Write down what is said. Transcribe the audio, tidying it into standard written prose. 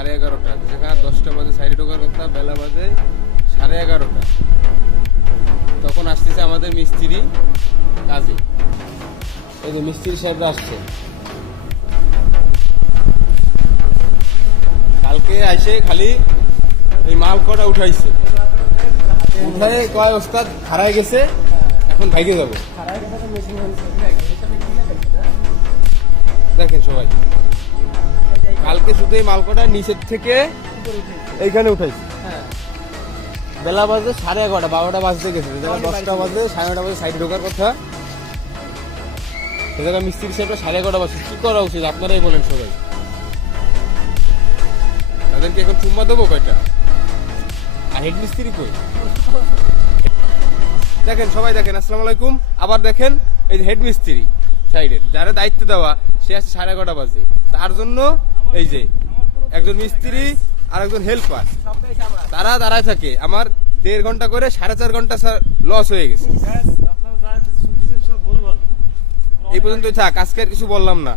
11:30, যেখানে 10টা বাজে সাইডে ঢোকার কথা, বেলা বাজে 11:30। তখন আসতেছে আমাদের মিস্ত্রি কাজে। এই যে মিস্ত্রি সাহেবরা আসছে, কালকে আসে খালি এই মাল কটা উঠাইছে, উঠায় কয় ওস্তাদ হারায় গেছে, এখন ভাইকে যাবো। দেখেন সবাই, কালকে শুধু এই মাল কটা নিচের থেকে এইখানে উঠাইছে। বেলা বাজে 11:30, 12টা বাজতে গেছে, 10টা বাজে 9:30 বাজে সাইডে ঢোকার কথা, সে জায়গায় মিস্ত্রি সাহেবটা 11:30 বাজে। কি করা উচিত আপনারাই বলেন সবাই? তাদেরকে এখন চুম্মা দেবো কয়টা? আর হেড মিস্ত্রি কই? দেখেন সবাই, দেখেন আসসালামু আলাইকুম। আবার দেখেন এই যে হেড মিস্ত্রি সাইডের, যারা দায়িত্ব দেওয়া, সে আছে 11:30 বাজে। তার জন্য এই যে একজন মিস্ত্রি আর একজন হেল্পার, তারা দাঁড়ায় থাকে। আমার 1.5 ঘন্টা করে 4.5 ঘন্টা লস হয়ে গেছে। এই পর্যন্তই থাক, আজকে আর কিছু বললাম না।